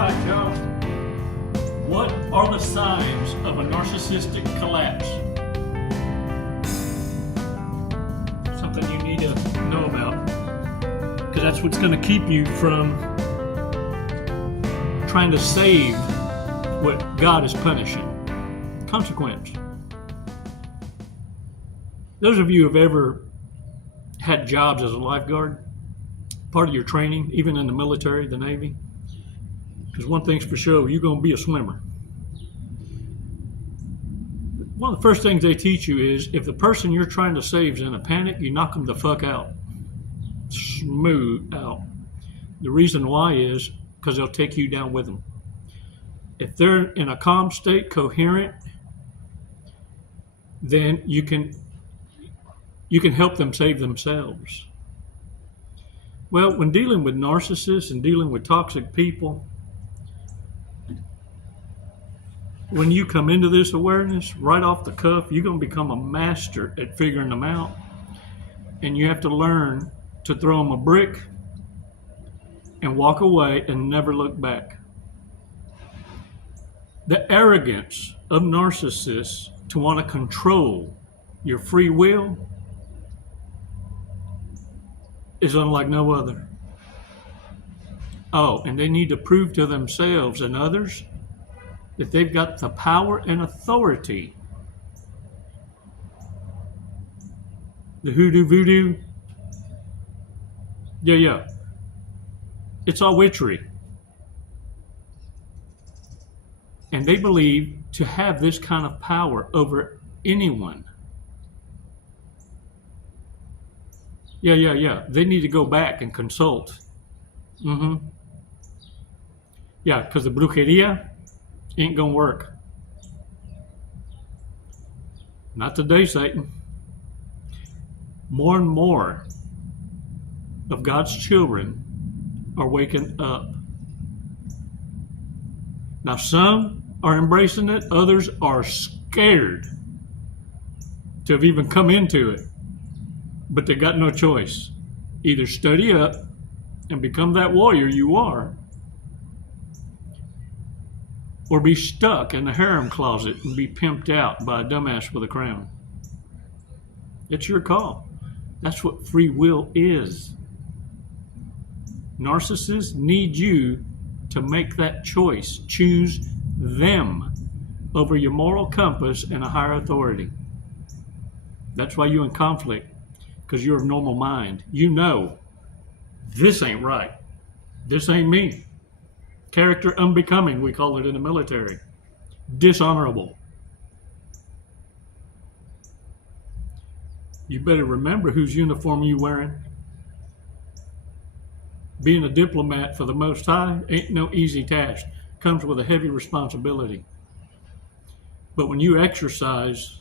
right, y'all. What are the signs of a narcissistic collapse? Something you need to know about, because that's what's going to keep you from trying to save what God is punishing. Consequence. Those of you who have ever had jobs as a lifeguard, part of your training, even in the military, the Navy, because one thing's for sure, you're going to be a swimmer. One of the first things they teach you is if the person you're trying to save is in a panic, you knock them the fuck out. Smooth out. The reason why is because they'll take you down with them. If they're in a calm state, coherent, then you can help them save themselves. Well, when dealing with narcissists and dealing with toxic people, when you come into this awareness, right off the cuff, you're going to become a master at figuring them out. And you have to learn to throw them a brick and walk away and never look back. The arrogance of narcissists to want to control your free will is unlike no other. Oh, and they need to prove to themselves and others that they've got the power and authority. The hoodoo voodoo, yeah. It's all witchery. And they believe to have this kind of power over anyone. Yeah. They need to go back and consult. Yeah, because the brujeria ain't gonna work. Not today, Satan. More and more of God's children are waking up. Now, some are embracing it, others are scared to have even come into it. But they got no choice. Either study up and become that warrior you are, or be stuck in the harem closet and be pimped out by a dumbass with a crown. It's your call. That's what free will is. Narcissists need you to make that choice. Choose them over your moral compass and a higher authority. That's why you're in conflict, because you're of normal mind. You know, this ain't right. This ain't me. Character unbecoming, we call it in the military. Dishonorable. You better remember whose uniform you wearing. Being a diplomat for the Most High ain't no easy task. Comes with a heavy responsibility. But when you exercise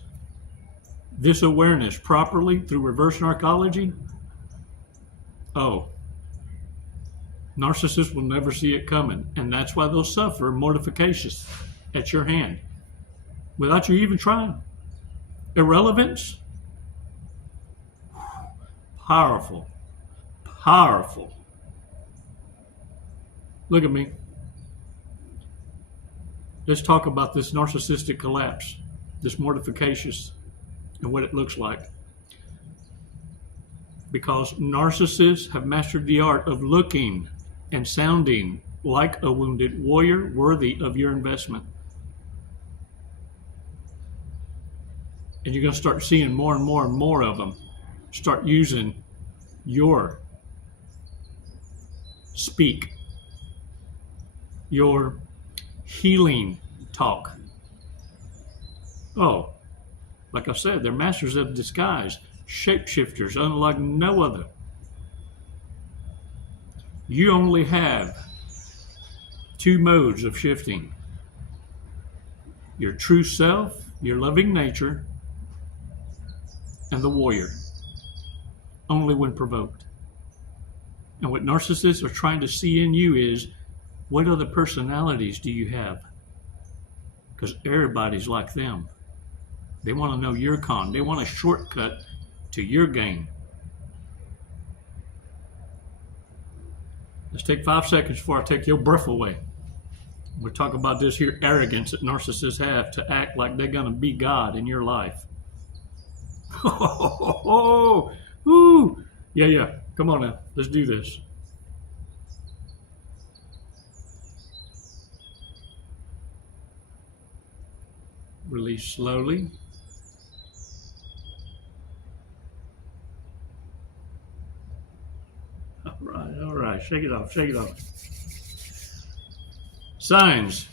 this awareness properly through reverse narcology, narcissists will never see it coming. And that's why they'll suffer mortifications at your hand without you even trying. Irrelevance. Powerful. Look at me. Let's talk about this narcissistic collapse, this mortifications, and what it looks like. Because narcissists have mastered the art of looking and sounding like a wounded warrior worthy of your investment. And you're going to start seeing more and more of them start using your speak, your healing talk. Oh, like I said, they're masters of disguise, shapeshifters unlike no other. You only have two modes of shifting. Your true self, your loving nature, and the warrior. Only when provoked. And what narcissists are trying to see in you is, what other personalities do you have? Because everybody's like them. They want to know your con. They want a shortcut to your game. Let's take 5 seconds before I take your breath away. We're talking about this here arrogance that narcissists have to act like they're going to be God in your life. Oh, ooh. Yeah. Come on now. Let's do this. Release slowly. All right. Shake it off. Signs.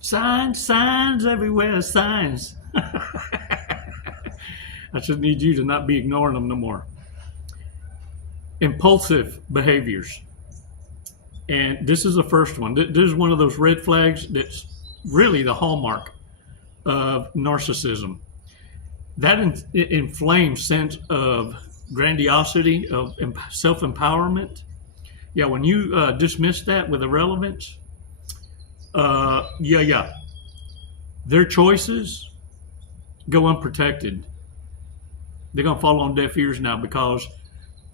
Signs everywhere. Signs. I just need you to not be ignoring them no more. Impulsive behaviors. And this is the first one. This is one of those red flags that's really the hallmark of narcissism. That inflamed sense of grandiosity, of self-empowerment. Yeah, when you dismiss that with irrelevance, their choices go unprotected. They're going to fall on deaf ears now, because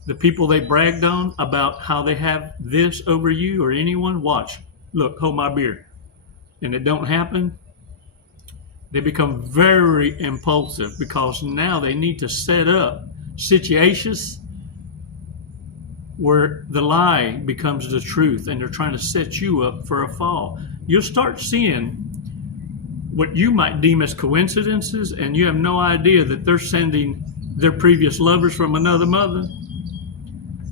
the people they bragged on about how they have this over you or anyone, watch, look, hold my beer, and it don't happen, they become very impulsive, because now they need to set up situations where the lie becomes the truth, and they're trying to set you up for a fall. You'll start seeing what you might deem as coincidences, and you have no idea that they're sending their previous lovers from another mother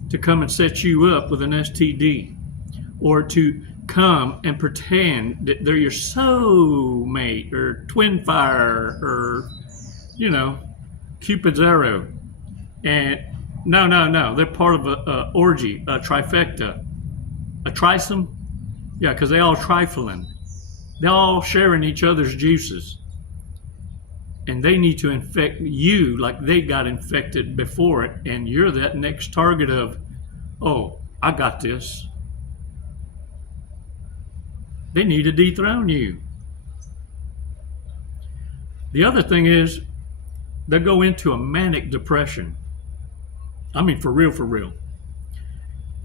to come and set you up with an STD, or to come and pretend that they're your soulmate or twin fire or, Cupid's arrow. And no, they're part of a orgy, a trifecta, a threesome. Yeah, because they all trifling. They're all sharing each other's juices. And they need to infect you like they got infected before it, and you're that next target of, oh, I got this. They need to dethrone you. The other thing is, they'll go into a manic depression. I mean, for real.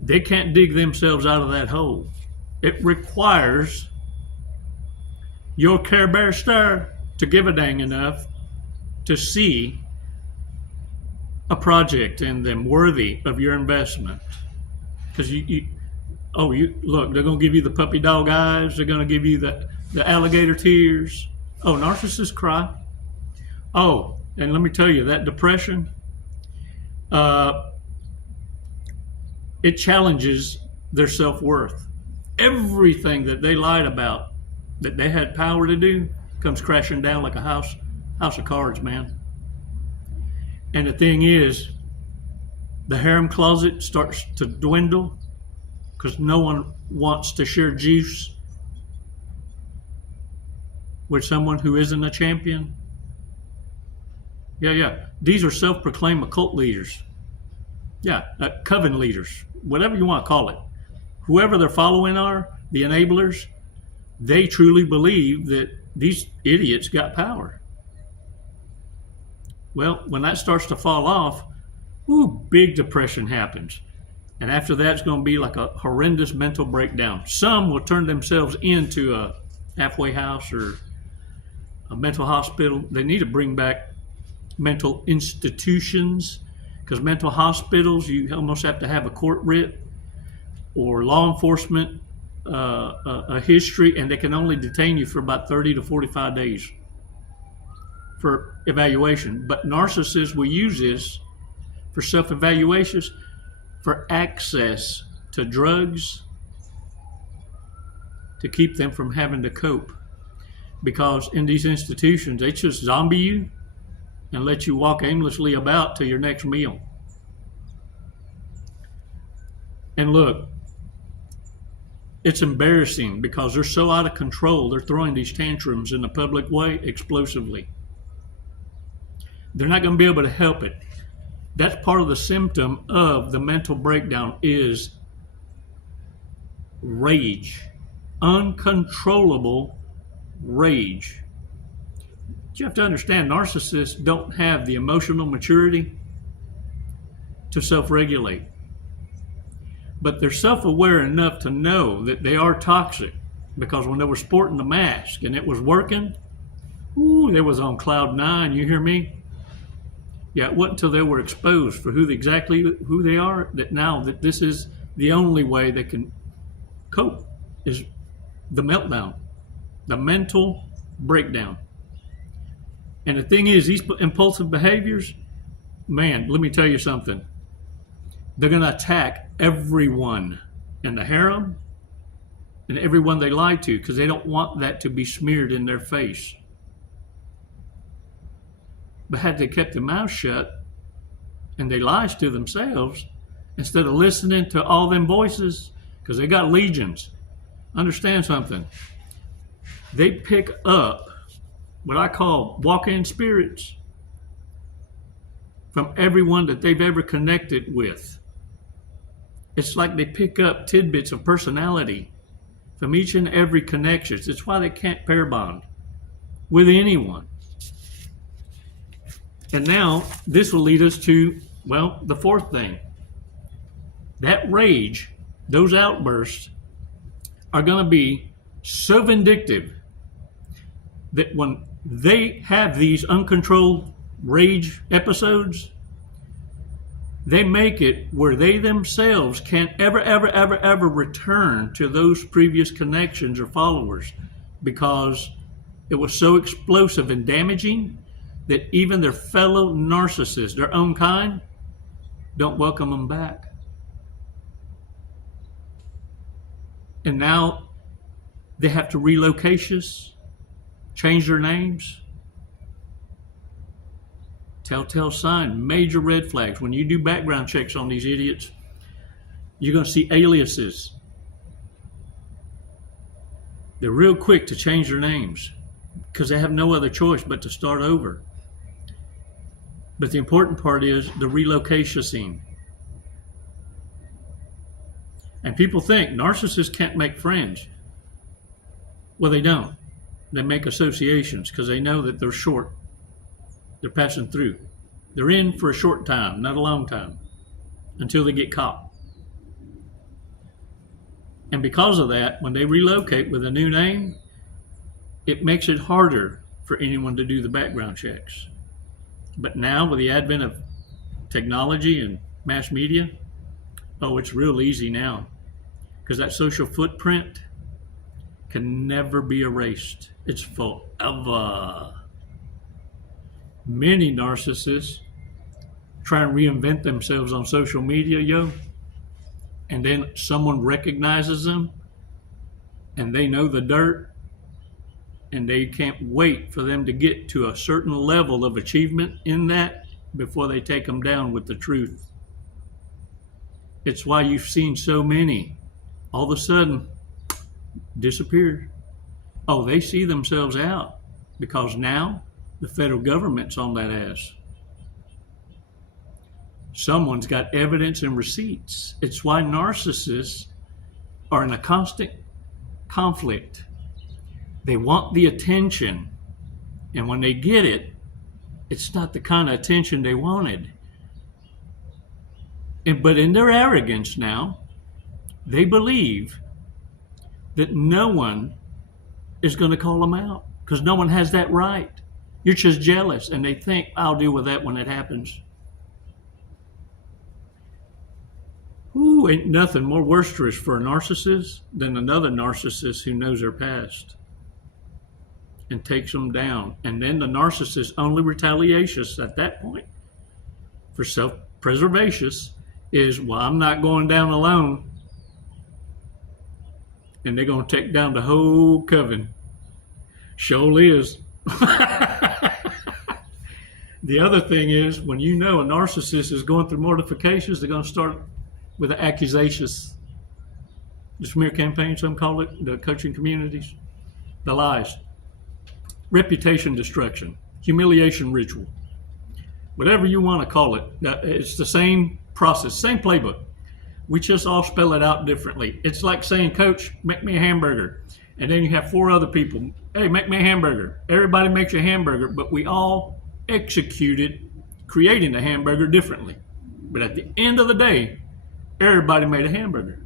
They can't dig themselves out of that hole. It requires your Care Bear star to give a dang enough to see a project in them worthy of your investment. Because look, they're going to give you the puppy dog eyes. They're going to give you the alligator tears. Oh, narcissists cry. Oh, and let me tell you, that depression, it challenges their self-worth. Everything that they lied about, that they had power to do, comes crashing down like a house of cards, man. And the thing is, the harem closet starts to dwindle because no one wants to share juice with someone who isn't a champion. Yeah. These are self-proclaimed occult leaders. Yeah, coven leaders, whatever you want to call it. Whoever their following are, the enablers, they truly believe that these idiots got power. Well, when that starts to fall off, big depression happens. And after that, it's going to be like a horrendous mental breakdown. Some will turn themselves into a halfway house or a mental hospital. They need to bring back mental institutions, because mental hospitals, you almost have to have a court writ or law enforcement a history, and they can only detain you for about 30 to 45 days for evaluation. But narcissists will use this for self-evaluations, for access to drugs, to keep them from having to cope. Because in these institutions, they just zombie you and let you walk aimlessly about till your next meal. And look, it's embarrassing because they're so out of control. They're throwing these tantrums in a public way explosively. They're not going to be able to help it. That's part of the symptom of the mental breakdown, is rage, uncontrollable rage. But you have to understand, narcissists don't have the emotional maturity to self-regulate. but they're self-aware enough to know that they are toxic, because when they were sporting the mask and it was working, ooh, they was on cloud nine. You hear me? Yeah, it wasn't until they were exposed for exactly who they are that now that this is the only way they can cope, is the meltdown, the mental breakdown. And the thing is, these impulsive behaviors, man, let me tell you something. They're going to attack everyone in the harem and everyone they lie to, because they don't want that to be smeared in their face. But had they kept their mouth shut and they lies to themselves, instead of listening to all them voices, because they got legions. Understand something. They pick up what I call walk-in spirits from everyone that they've ever connected with. It's like they pick up tidbits of personality from each and every connection. It's why they can't pair bond with anyone. And now this will lead us to, well, the fourth thing. That rage, those outbursts, are going to be so vindictive that when they have these uncontrolled rage episodes, they make it where they themselves can't ever return to those previous connections or followers, because it was so explosive and damaging that even their fellow narcissists, their own kind, don't welcome them back. And now they have to relocate, change their names. Telltale sign, major red flags. When you do background checks on these idiots, you're going to see aliases. They're real quick to change their names because they have no other choice but to start over. But the important part is the relocation scene. And people think narcissists can't make friends. Well, they don't. They make associations because they know that they're short. They're passing through. They're in for a short time, not a long time, until they get caught. And because of that, when they relocate with a new name, it makes it harder for anyone to do the background checks. But now, with the advent of technology and mass media, oh, it's real easy now, because that social footprint can never be erased. It's forever. Many narcissists try and reinvent themselves on social media, and then someone recognizes them and they know the dirt, and they can't wait for them to get to a certain level of achievement in that before they take them down with the truth. It's why you've seen so many all of a sudden disappear. Oh, they see themselves out because now the federal government's on that ass. Someone's got evidence and receipts. It's why narcissists are in a constant conflict. They want the attention, and when they get it, it's not the kind of attention they wanted. But in their arrogance now, they believe that no one is going to call them out because no one has that right. You're just jealous, and they think, I'll deal with that when it happens. Ooh, ain't nothing more worsterous for a narcissist than another narcissist who knows their past and takes them down. And then the narcissist only retaliations at that point for self-preservation is, well, I'm not going down alone. And they're going to take down the whole coven. Surely is. The other thing is, when you know a narcissist is going through mortifications, they're going to start with the accusations. The smear campaign, some call it, the coaching communities. The lies. Reputation destruction. Humiliation ritual. Whatever you want to call it. It's the same process, same playbook. We just all spell it out differently. It's like saying, Coach, make me a hamburger. And then you have 4 other people. Hey, make me a hamburger. Everybody makes a hamburger, but we all executed creating the hamburger differently. But at the end of the day, Everybody made a hamburger.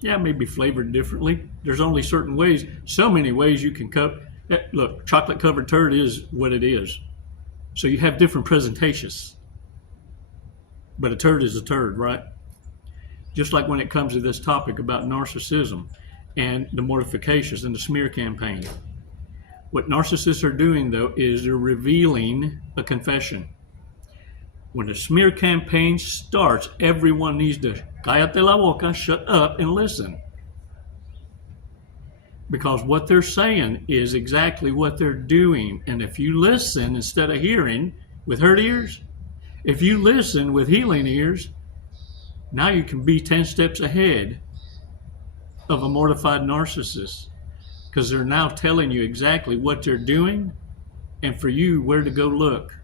Yeah, it may be flavored differently. There's only certain ways, so many ways you can cook. Look, chocolate covered turd is what it is. So you have different presentations. But a turd is a turd, right? Just like when it comes to this topic about narcissism and the mortifications and the smear campaign. What narcissists are doing, though, is they're revealing a confession. When the smear campaign starts, everyone needs to cállate la boca, shut up, and listen. Because what they're saying is exactly what they're doing. And if you listen instead of hearing with hurt ears, if you listen with healing ears, now you can be 10 steps ahead of a mortified narcissist. Because they're now telling you exactly what they're doing and for you where to go look.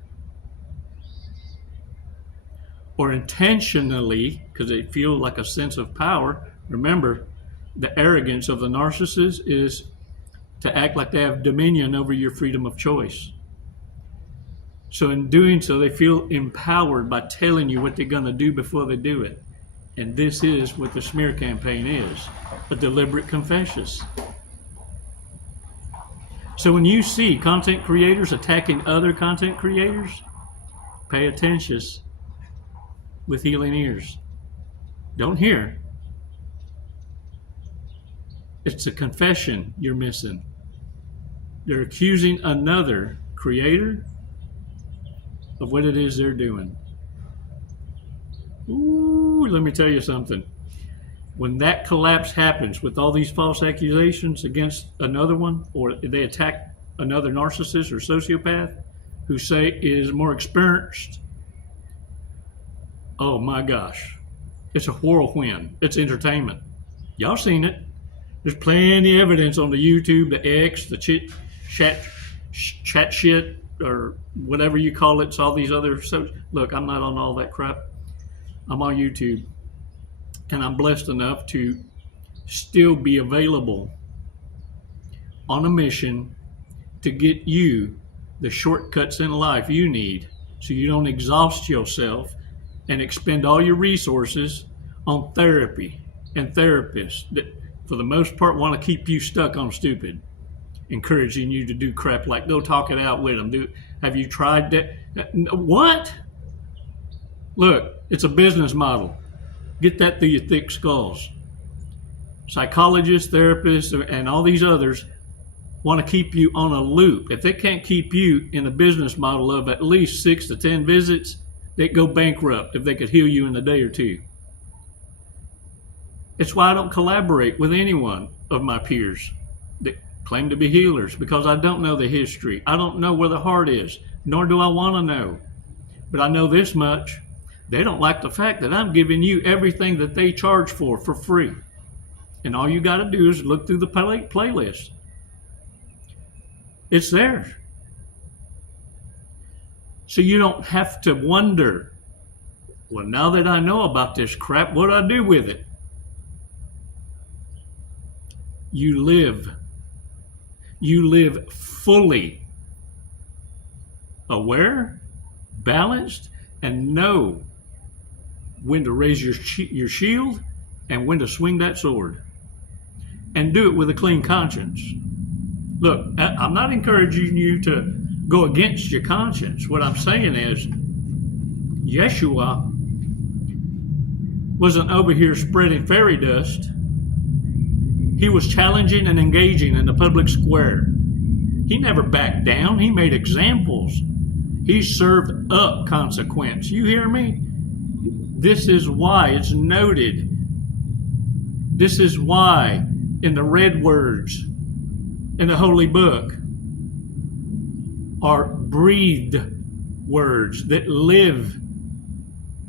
Or intentionally, because they feel like a sense of power. Remember, the arrogance of the narcissist is to act like they have dominion over your freedom of choice. So in doing so, they feel empowered by telling you what they're going to do before they do it. And this is what the smear campaign is, a deliberate confession. So when you see content creators attacking other content creators, pay attention with healing ears. Don't hear. It's a confession you're missing. They're accusing another creator of what it is they're doing. Ooh, let me tell you something. When that collapse happens with all these false accusations against another one, or they attack another narcissist or sociopath who say is more experienced, oh my gosh, it's a whirlwind. It's entertainment. Y'all seen it. There's plenty of evidence on the YouTube, the X, the chat shit, or whatever you call it. It's all these other. Look, I'm not on all that crap. I'm on YouTube. And I'm blessed enough to still be available on a mission to get you the shortcuts in life you need so you don't exhaust yourself and expend all your resources on therapy and therapists that, for the most part, want to keep you stuck on stupid, encouraging you to do crap like go talk it out with them. Have you tried that? What? Look, it's a business model. Get that through your thick skulls. Psychologists, therapists, and all these others want to keep you on a loop. If they can't keep you in a business model of at least 6 to 10 visits, they'd go bankrupt if they could heal you in a day or two. It's why I don't collaborate with anyone of my peers that claim to be healers, because I don't know the history. I don't know where the heart is, nor do I want to know. But I know this much. They don't like the fact that I'm giving you everything that they charge for free. And all you got to do is look through the playlist. It's there. So you don't have to wonder, well, now that I know about this crap, what do I do with it? You live. You live fully aware, balanced, and know when to raise your shield and when to swing that sword. And do it with a clean conscience. Look, I'm not encouraging you to go against your conscience. What I'm saying is, Yeshua wasn't over here spreading fairy dust. He was challenging and engaging in the public square. He never backed down. He made examples. He served up consequence. You hear me? This is why it's noted. This is why in the red words in the Holy Book are breathed words that live,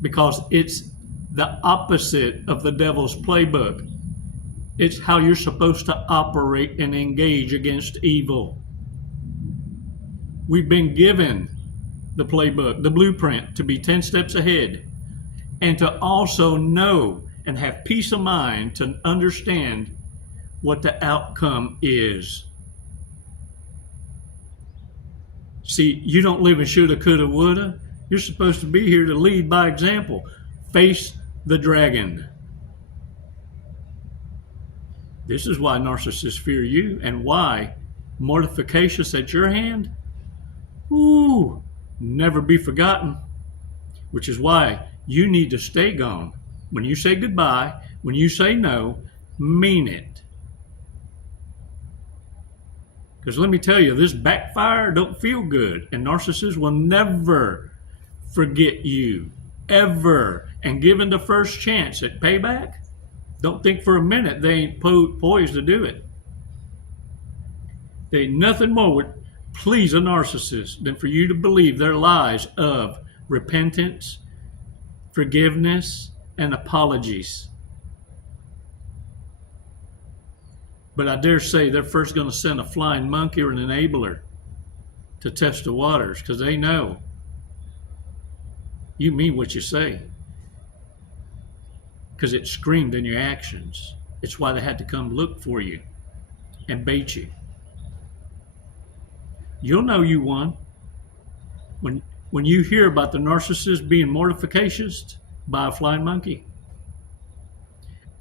because it's the opposite of the devil's playbook. It's how you're supposed to operate and engage against evil. We've been given the playbook, the blueprint, to be 10 steps ahead, and to also know and have peace of mind to understand what the outcome is. See, you don't live in shoulda, coulda, woulda. You're supposed to be here to lead by example. face the dragon. This is why narcissists fear you, and why mortifications at your hand, ooh, never be forgotten. Which is why you need to stay gone. When you say goodbye, when you say no, mean it. Because let me tell you, this backfire don't feel good, and narcissists will never forget you, ever. And given the first chance at payback, don't think for a minute they ain't poised to do it. There ain't nothing more would please a narcissist than for you to believe their lies of repentance, forgiveness, and apologies. But I dare say they're first going to send a flying monkey or an enabler to test the waters, because they know you mean what you say. Because it screamed in your actions. It's why they had to come look for you and bait you. You'll know you won when you hear about the narcissist being mortifications by a flying monkey.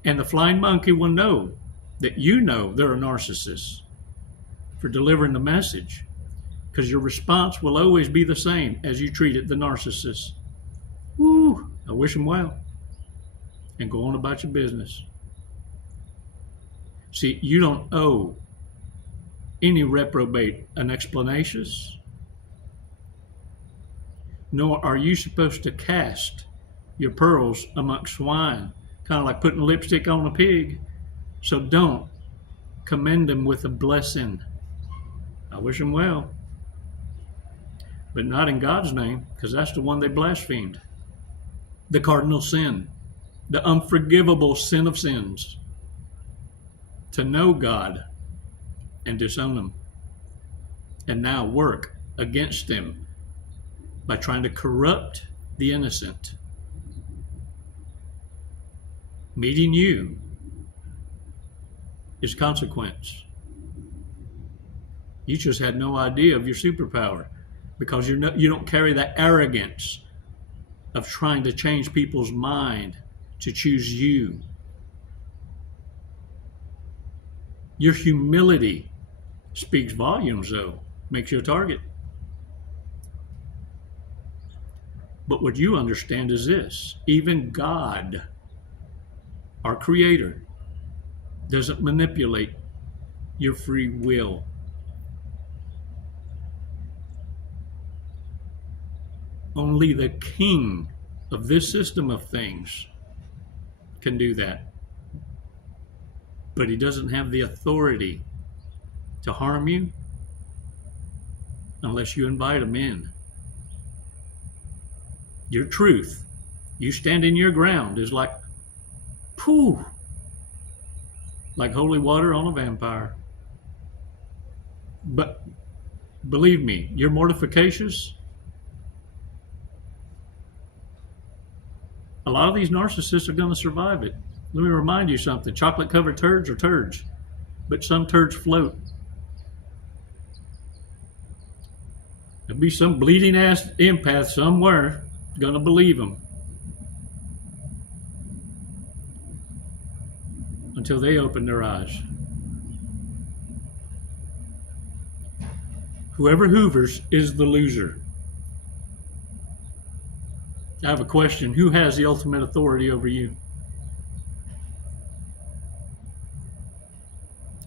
And the flying monkey will know that you know they're a narcissist for delivering the message, because your response will always be the same as you treated the narcissist. Woo, I wish them well. And go on about your business. See, you don't owe any reprobate an explanation, nor are you supposed to cast your pearls amongst swine, kind of like putting lipstick on a pig. So don't commend them with a blessing. I wish them well, but not in God's name, because that's the one they blasphemed. The cardinal sin, the unforgivable sin of sins, to know God and disown Him, and now work against Him by trying to corrupt the innocent. Meeting you is consequence. You just had no idea of your superpower, because you don't carry that arrogance of trying to change people's mind to choose you. Your humility speaks volumes, though, makes you a target. But what you understand is this: even God, our Creator, doesn't manipulate your free will. Only the king of this system of things can do that. But he doesn't have the authority to harm you unless you invite him in. Your truth, you standing your ground, is like, pooh, like holy water on a vampire. But believe me, your mortifications, a lot of these narcissists are going to survive it. Let me remind you something. Chocolate-covered turds are turds, but some turds float. There'll be some bleeding-ass empath somewhere going to believe them until they open their eyes. Whoever hoovers is the loser. I have a question. Who has the ultimate authority over you?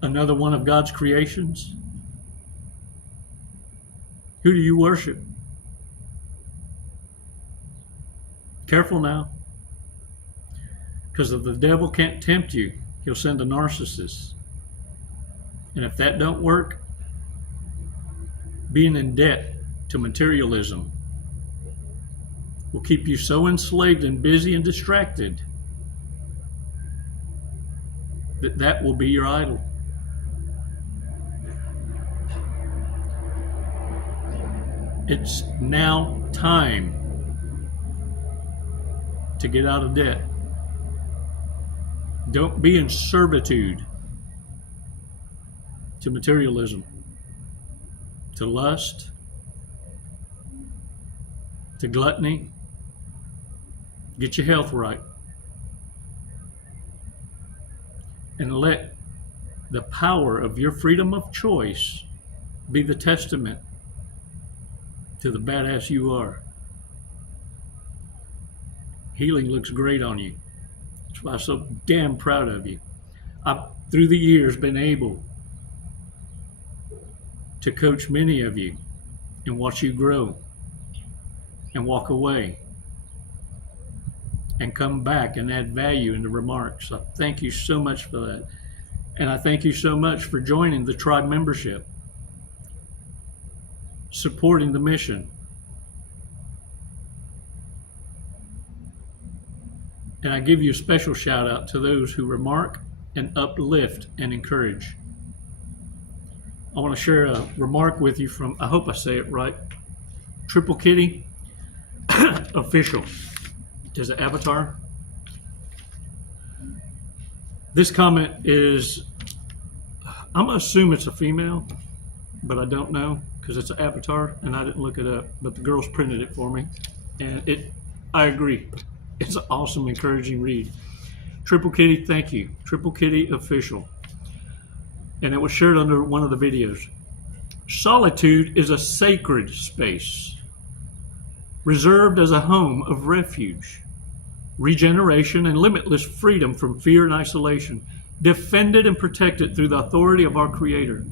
Another one of God's creations? Who do you worship? Careful now. Because if the devil can't tempt you, he'll send a narcissist. And if that don't work, being in debt to materialism will keep you so enslaved and busy and distracted that will be your idol. It's now time to get out of debt. Don't be in servitude to materialism, to lust, to gluttony, Get your health right. And let the power of your freedom of choice be the testament to the badass you are. Healing looks great on you. That's why I'm so damn proud of you. I've, through the years, been able to coach many of you and watch you grow and walk away and come back and add value in the remarks. I thank you so much for that. And I thank you so much for joining the tribe membership, supporting the mission. And I give you a special shout out to those who remark and uplift and encourage. I want to share a remark with you from, I hope I say it right, Triple Kitty Official. There's an avatar. This comment is, I'm going to assume it's a female, but I don't know because it's an avatar and I didn't look it up, but the girls printed it for me. And I agree. It's an awesome, encouraging read. Triple Kitty, thank you. Triple Kitty Official. And it was shared under one of the videos. Solitude is a sacred space, reserved as a home of refuge, regeneration, and limitless freedom from fear and isolation, defended and protected through the authority of our Creator.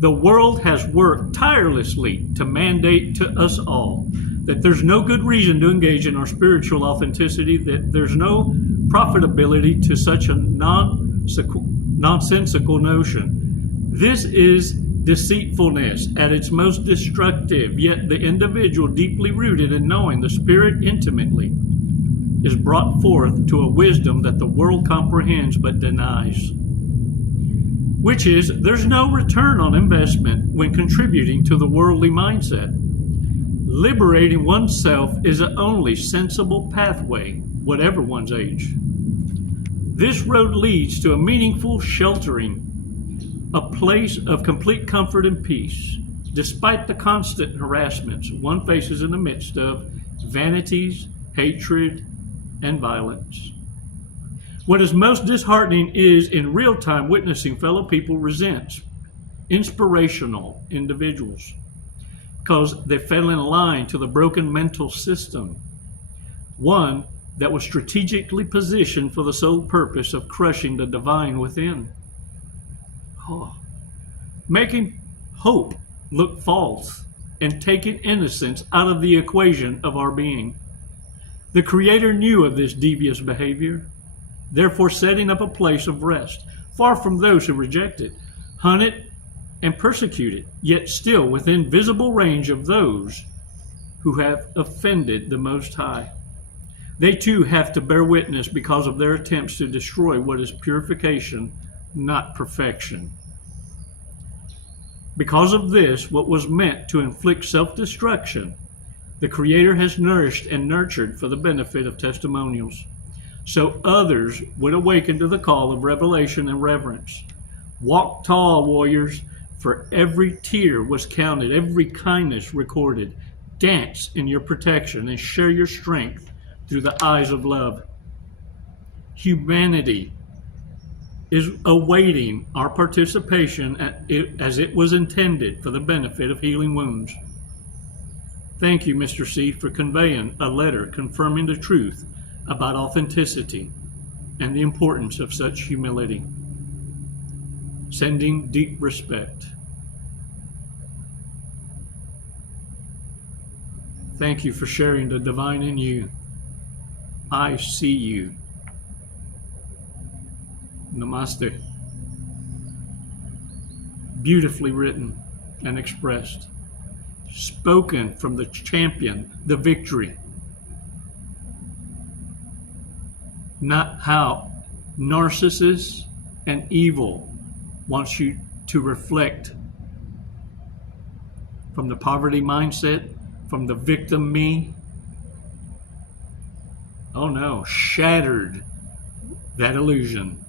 The world has worked tirelessly to mandate to us all that there's no good reason to engage in our spiritual authenticity, that there's no profitability to such a nonsensical notion. This is deceitfulness at its most destructive, yet the individual deeply rooted in knowing the Spirit intimately is brought forth to a wisdom that the world comprehends but denies, which is there's no return on investment when contributing to the worldly mindset. Liberating oneself is the only sensible pathway, whatever one's age. This road leads to a meaningful sheltering, a place of complete comfort and peace, despite the constant harassments one faces in the midst of vanities, hatred, and violence. What is most disheartening is in real time witnessing fellow people resent inspirational individuals because they fell in line to the broken mental system, one that was strategically positioned for the sole purpose of crushing the divine within. Making hope look false and taking innocence out of the equation of our being. The Creator knew of this devious behavior, therefore setting up a place of rest, far from those who reject it, hunt it, and persecute it, yet still within visible range of those who have offended the Most High. They too have to bear witness because of their attempts to destroy what is purification, not perfection. Because of this, what was meant to inflict self-destruction, the Creator has nourished and nurtured for the benefit of testimonials, so others would awaken to the call of revelation and reverence. Walk tall, warriors, for every tear was counted, every kindness recorded. Dance in your protection and share your strength through the eyes of love. Humanity is awaiting our participation as it was intended for the benefit of healing wounds. Thank you, Mr. C, for conveying a letter confirming the truth about authenticity and the importance of such humility. Sending deep respect. Thank you for sharing the divine in you. I see you. Namaste. Beautifully written and expressed. Spoken from the champion, the victory. Not how narcissists and evil wants you to reflect from the poverty mindset, from the victim me. Oh no, shattered that illusion.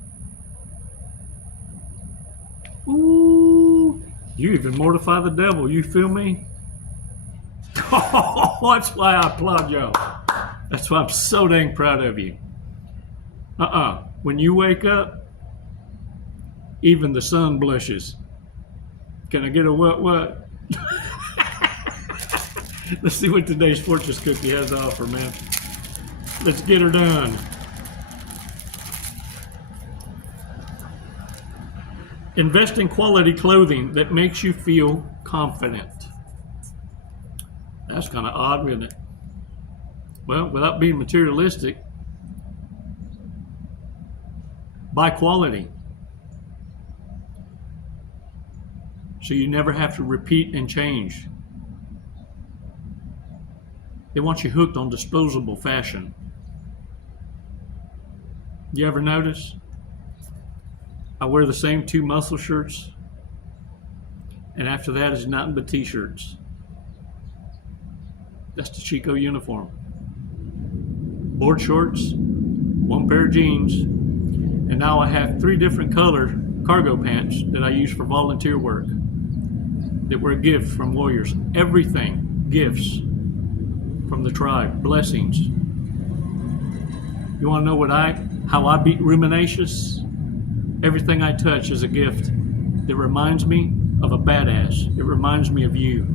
Ooh, you even mortify the devil, you feel me? That's why I applaud y'all. That's why I'm so dang proud of you. When you wake up, even the sun blushes. Can I get a what? Let's see what today's fortune cookie has to offer, man. Let's get her done. Invest in quality clothing that makes you feel confident. That's kind of odd, isn't it? Well, without being materialistic, buy quality. So you never have to repeat and change. They want you hooked on disposable fashion. You ever notice? I wear the same 2 muscle shirts, and after that is nothing but t-shirts. That's the Chico uniform. Board shorts, 1 pair of jeans, and now I have 3 different color cargo pants that I use for volunteer work that were a gift from warriors. Everything, gifts from the tribe, blessings. You want to know how I beat ruminations? Everything I touch is a gift that reminds me of a badass. It reminds me of you.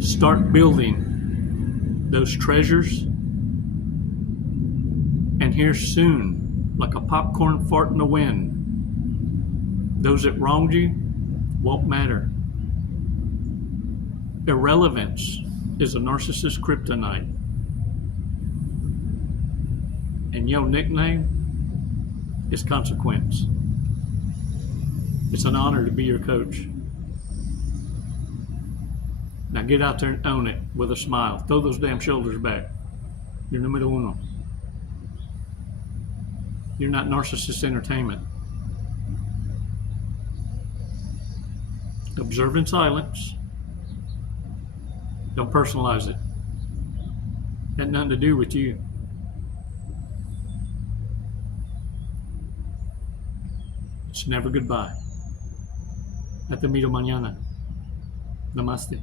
Start building those treasures, and here soon, like a popcorn fart in the wind, those that wronged you won't matter. Irrelevance is a narcissist kryptonite. And your nickname is Consequence. It's an honor to be your coach. Now get out there and own it with a smile. Throw those damn shoulders back. You're numero uno. You're not narcissist entertainment. Observe in silence. Don't personalize it. Had nothing to do with you. It's never goodbye. Hasta miro mañana. Namaste.